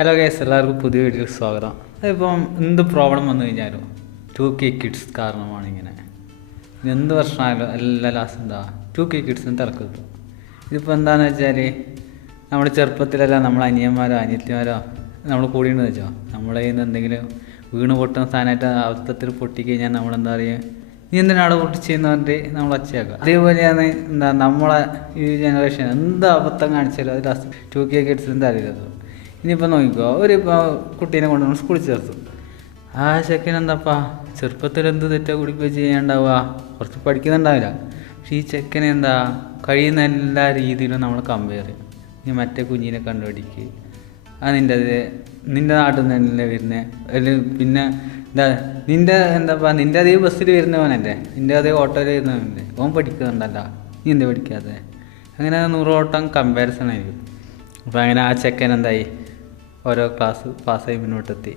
Hello guys, എല്ലാവർക്കും പുതിയ വീഡിയോയിൽ സ്വാഗതം. അതിപ്പം എന്ത് പ്രോബ്ലം വന്നു കഴിഞ്ഞാലും 2K കിഡ്സ് കാരണമാണ്. ഇങ്ങനെ എന്ത് പ്രശ്നമായാലും എല്ലാ ലാസ്റ്റ് എന്താ 2K കിഡ്സിന് തിരക്കെത്തും. ഇതിപ്പോൾ എന്താണെന്ന് വെച്ചാൽ നമ്മുടെ ചെറുപ്പത്തിലെല്ലാം നമ്മളെ അനിയന്മാരോ അനിയത്തിമാരോ നമ്മൾ കൂടിയെന്ന് വെച്ചോ, നമ്മളെ കയ്യിൽ നിന്ന് എന്തെങ്കിലും വീണ് പൊട്ടുന്ന സാധനമായിട്ട് അവസ്ഥത്തിൽ പൊട്ടിക്കഴിഞ്ഞാൽ നമ്മളെന്താ പറയുക, നീ എന്തിനാണ് പൊട്ടിച്ചെന്ന് പറഞ്ഞിട്ട് നമ്മൾ ഒച്ചയാക്കുക. അതേപോലെയാണ് എന്താ നമ്മളെ ഈ ജനറേഷൻ എന്ത് അബദ്ധം കാണിച്ചാലും അത് ലാസ്റ്റ് 2K കിഡ്സിന് തരരുത്. ഇനിയിപ്പോൾ നോക്കിക്കോ, ഇപ്പോൾ കുട്ടീനെ കൊണ്ടുവന്ന് സ്കൂളിൽ ചേർത്തു. ആ ചെക്കൻ എന്താപ്പാ ചെറുപ്പത്തിൽ എന്ത് തെറ്റാ കുടിക്കുക ചെയ്യാണ്ടാവുക, കുറച്ച് പഠിക്കുന്നുണ്ടാവില്ല. പക്ഷേ ഈ ചെക്കനെ എന്താ കഴിയുന്ന എല്ലാ രീതിയിലും നമ്മൾ കമ്പയർ ചെയ്യും. നീ മറ്റേ കുഞ്ഞിനെ കണ്ടുപിടിക്കുക, അത് നിൻ്റെ നാട്ടിൽ നിന്ന് തന്നെ വരുന്നത്, അല്ലെങ്കിൽ പിന്നെ എന്താ നിൻ്റെ അതേ ബസ്സിൽ വരുന്നവനല്ലേ, നിൻ്റെ അതേ ഓട്ടോയിൽ വരുന്നവനല്ലേ, ഓൻ പഠിക്കുന്നുണ്ടല്ല, നീ എന്താ പഠിക്കാതെ? അങ്ങനെ 100 വട്ടം കമ്പാരിസൺ ആയിരിക്കും. അപ്പോൾ അങ്ങനെ ആ ചെക്കൻ എന്തായി, ഓരോ ക്ലാസ് പാസ്സായി മുന്നോട്ടെത്തി.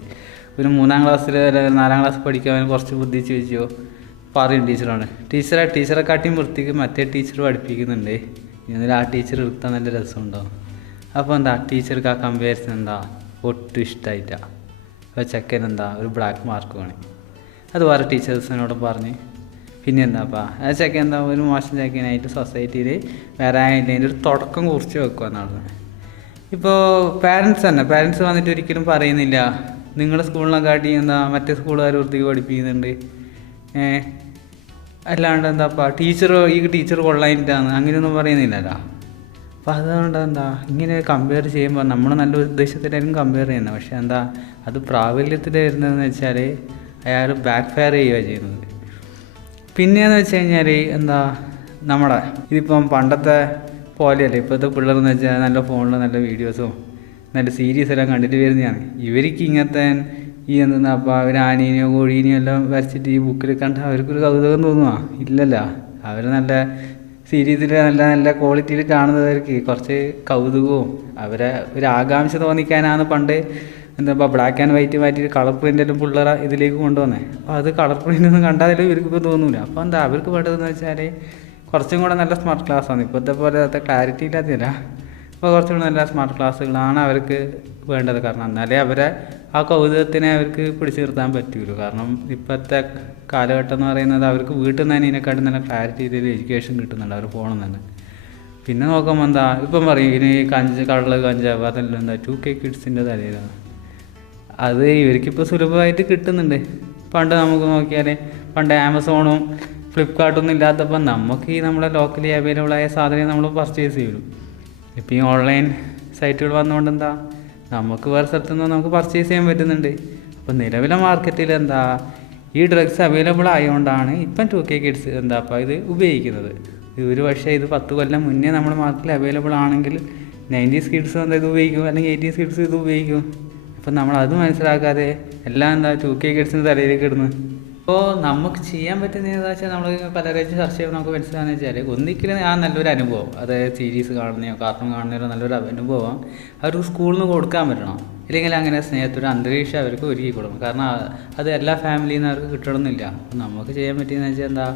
ഒരു 3ാം ക്ലാസ്സിൽ അല്ലെങ്കിൽ 4ാം ക്ലാസ് പഠിക്കാൻ കുറച്ച് ബുദ്ധി ചോദിച്ചോ പറയും ടീച്ചറാണ്. ടീച്ചറെക്കാട്ടിയും വൃത്തിക്ക് മറ്റേ ടീച്ചർ പഠിപ്പിക്കുന്നുണ്ട്. എന്നിട്ട് ആ ടീച്ചർ എടുത്താൽ നല്ല രസമുണ്ടാവും. അപ്പോൾ എന്താ ടീച്ചർക്ക് ആ കമ്പാരിസൺ എന്താ ഒട്ടും ഇഷ്ടമായിട്ടാണ്. അപ്പോൾ ചെക്കൻ എന്താ ഒരു ബ്ലാക്ക് മാർക്ക് വേണം. അത് വേറെ ടീച്ചേഴ്സിനോട് പറഞ്ഞ് പിന്നെ എന്താപ്പാ ആ ചെക്കൻ എന്താ ഒരു മോശം ചെക്കനായിട്ട് സൊസൈറ്റിയിൽ വേറെ അതിൻ്റെ ഒരു തുടക്കം കുറിച്ച് വെക്കുക എന്നാണ്. ഇപ്പോൾ പാരൻസ് വന്നിട്ട് ഒരിക്കലും പറയുന്നില്ല നിങ്ങളുടെ സ്കൂളിനെക്കാട്ടി എന്താ മറ്റേ സ്കൂളുകാർ വൃത്തിക്ക് പഠിപ്പിക്കുന്നുണ്ട്, അല്ലാണ്ട് എന്താപ്പാ ഈ ടീച്ചർ കൊള്ളാനിട്ടാണ് അങ്ങനെയൊന്നും പറയുന്നില്ലല്ലോ. അപ്പോൾ അതുകൊണ്ട് എന്താ ഇങ്ങനെ കമ്പയർ ചെയ്യുമ്പോൾ നമ്മൾ നല്ല ഉദ്ദേശത്തിലായിരിക്കും കമ്പയർ ചെയ്യുന്നത്. പക്ഷേ എന്താ അത് പ്രാബല്യത്തിൽ വരുന്നതെന്ന് വെച്ചാൽ അയാൾ ബാക്ക് ഫയർ ചെയ്യുക ചെയ്യുന്നത്. പിന്നെയെന്ന് വെച്ച് കഴിഞ്ഞാൽ എന്താ നമ്മുടെ ഇതിപ്പം പണ്ടത്തെ പോലെയല്ലേ ഇപ്പോഴത്തെ പിള്ളേരെന്ന് വെച്ചാൽ നല്ല ഫോണിൽ നല്ല വീഡിയോസും നല്ല സീരീസ് എല്ലാം കണ്ടിട്ട് വരുന്നതാണ്. ഇവർക്ക് ഇങ്ങനത്തെ ഈ അപ്പോൾ അവർ ആനീനെയോ കോഴീനെയോ എല്ലാം വരച്ചിട്ട് ഈ ബുക്കിൽ കണ്ട അവർക്കൊരു കൗതുകം തോന്നുക ഇല്ലല്ലോ. അവർ നല്ല സീരീസിൽ നല്ല നല്ല ക്വാളിറ്റിയിൽ കാണുന്നവർക്ക് കുറച്ച് കൗതുകവും അവരെ ഒരു ആകാംക്ഷ തോന്നിക്കാനാണ് പണ്ട് എന്താ ബ്ലാക്ക് ആൻഡ് വൈറ്റ് മാറ്റിയിട്ട് കളർ പ്രിൻ്റെല്ലാം പിള്ളേരെ ഇതിലേക്ക് കൊണ്ടുവന്നത്. അപ്പോൾ അത് കളർ പ്രിൻ്റൊന്നും കണ്ടാലും ഇവർക്കിപ്പോൾ തോന്നില്ല. അപ്പോൾ എന്താ അവർക്ക് വേണ്ടതെന്ന് വെച്ചാൽ കുറച്ചും കൂടെ നല്ല സ്മാർട്ട് ക്ലാസ്സാണ്. ഇപ്പോഴത്തെ പോലെ അത്ര ക്ലാരിറ്റി ഇല്ലാത്തതില്ല. അപ്പോൾ കുറച്ചും കൂടെ നല്ല സ്മാർട്ട് ക്ലാസ്സുകളാണ് അവർക്ക് വേണ്ടത്. കാരണം എന്നാലേ അവരെ ആ കൗതുകത്തിനെ അവർക്ക് പിടിച്ചു നിർത്താൻ പറ്റുള്ളൂ. കാരണം ഇപ്പോഴത്തെ കാലഘട്ടം എന്ന് പറയുന്നത് അവർക്ക് വീട്ടിൽ നിന്ന് തന്നെ ഇതിനെക്കാട്ടും നല്ല ക്ലാരിറ്റി രീതിയിൽ എഡ്യൂക്കേഷൻ കിട്ടുന്നുണ്ട് അവർ ഫോണിൽ നിന്ന്. പിന്നെ നോക്കുമ്പോൾ എന്താ ഇപ്പം പറയും ഇനി കഞ്ചാവ് അതെല്ലാം എന്താ 2K കിഡ്സിൻ്റെ തലയിലാണ്. അത് ഇവർക്കിപ്പോൾ സുലഭമായിട്ട് കിട്ടുന്നുണ്ട്. പണ്ട് നമുക്ക് നോക്കിയാൽ പണ്ട് ആമസോണും ഫ്ലിപ്കാർട്ടൊന്നും ഇല്ലാത്തപ്പോൾ നമുക്ക് ഈ നമ്മളെ ലോക്കലി അവൈലബിളായ സാധനം നമ്മൾ പർച്ചേസ് ചെയ്യും. ഇപ്പോൾ ഈ ഓൺലൈൻ സൈറ്റുകൾ വന്നുകൊണ്ട് എന്താ നമുക്ക് വേറെ സ്ഥലത്തുനിന്ന് നമുക്ക് പർച്ചേസ് ചെയ്യാൻ പറ്റുന്നുണ്ട്. അപ്പോൾ നിലവിലെ മാർക്കറ്റിൽ എന്താ ഈ ഡ്രഗ്സ് അവൈലബിൾ ആയതുകൊണ്ടാണ് ഇപ്പം 2K കിഡ്സ് എന്താ അപ്പോൾ ഇത് ഉപയോഗിക്കുന്നത്. ഒരു പക്ഷേ ഇത് 10 കൊല്ലം മുന്നേ നമ്മുടെ മാർക്കറ്റിൽ അവൈലബിൾ ആണെങ്കിൽ 90s കിഡ്സ് എന്താ ഇത് ഉപയോഗിക്കും, അല്ലെങ്കിൽ 80s കിഡ്സ് ഇത് ഉപയോഗിക്കും. അപ്പം നമ്മളത് മനസ്സിലാക്കാതെ എല്ലാം എന്താ 2K കിഡ്സിന് തലയിലേക്ക് ഇടുന്നു. അപ്പോൾ നമുക്ക് ചെയ്യാൻ പറ്റുന്ന എന്താ വെച്ചാൽ നമ്മൾ പലരും ചർച്ച ചെയ്യുമ്പോൾ നമുക്ക് മനസ്സിലാകുന്ന വെച്ചാൽ ഒന്നിക്കലും ആ നല്ലൊരു അനുഭവം, അതായത് സീരീസ് കാണുന്നതോ കാർട്ടൂൺ കാണുന്നതോ നല്ലൊരു അനുഭവം അവർക്ക് സ്കൂളിൽ നിന്ന് കൊടുക്കാൻ പറ്റണം. ഇല്ലെങ്കിൽ അങ്ങനെ സ്നേഹത്തൊരു അന്തരീക്ഷം അവർക്ക് ഒരുക്കി കൊടുക്കണം. കാരണം അത് എല്ലാ ഫാമിലിയിൽ നിന്ന് അവർക്ക് കിട്ടണമെന്നില്ല. അപ്പം നമുക്ക് ചെയ്യാൻ പറ്റിയെന്ന് വെച്ചാൽ എന്താ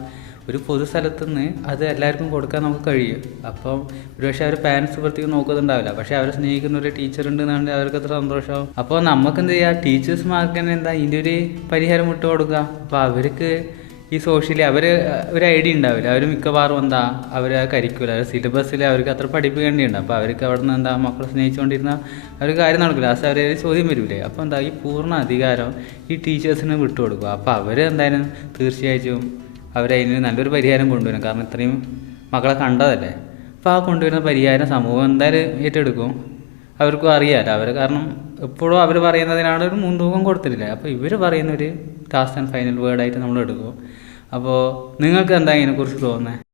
ഒരു പൊതു സ്ഥലത്തുനിന്ന് അത് എല്ലാവർക്കും കൊടുക്കാൻ നമുക്ക് കഴിയും. അപ്പം ഒരുപക്ഷെ അവർ പാരൻസ് വൃത്തിക്ക് നോക്കുന്നുണ്ടാവില്ല, പക്ഷേ അവരെ സ്നേഹിക്കുന്ന ഒരു ടീച്ചർ ഉണ്ടെന്നുണ്ടെങ്കിൽ അവർക്ക് അത്ര സന്തോഷമാവും. അപ്പോൾ നമുക്ക് എന്ത് ചെയ്യുക, ടീച്ചേഴ്സ്മാർക്ക് തന്നെ എന്താ ഇതിൻ്റെ ഒരു പരിഹാരം വിട്ടു കൊടുക്കുക. അപ്പോൾ അവർക്ക് ഈ സോഷ്യലി ഒരു ഐഡിയ ഉണ്ടാവില്ല. അവർ മിക്കവാറും എന്താ അവർ കരിക്കൂല, അവർ സിലബസിൽ അവർക്ക് അത്ര പഠിപ്പിക്കേണ്ടിയുണ്ട്. അപ്പോൾ അവർക്ക് അവിടെ നിന്ന് എന്താ മക്കളെ സ്നേഹിച്ചുകൊണ്ടിരുന്ന അവർ കാര്യം നടക്കില്ല. ലാസ്റ്റ് അവർ ചോദ്യം വരില്ലേ. അപ്പോൾ എന്താ ഈ പൂർണ്ണ അധികാരം ഈ ടീച്ചേഴ്സിന് വിട്ടു കൊടുക്കുക. അപ്പോൾ അവർ എന്തായാലും തീർച്ചയായിട്ടും അവരതിന് നല്ലൊരു പരിഹാരം കൊണ്ടുവരും. കാരണം ഇത്രയും മക്കളെ കണ്ടതല്ലേ. അപ്പോൾ ആ കൊണ്ടുവരുന്ന പരിഹാരം സമൂഹം എന്തായാലും ഏറ്റെടുക്കും. അവർക്കും അറിയാമല്ലോ. അവർ കാരണം എപ്പോഴും അവർ പറയുന്നതിനാണ് ഒരു മുൻതൂക്കം കൊടുത്തിട്ടില്ല. അപ്പോൾ ഇവർ പറയുന്ന ഒരു ലാസ്റ്റ് ആൻഡ് ഫൈനൽ വേർഡായിട്ട് നമ്മൾ എടുക്കും. അപ്പോൾ നിങ്ങൾക്ക് എന്താ ഇതിനെക്കുറിച്ച് തോന്നുന്നത്?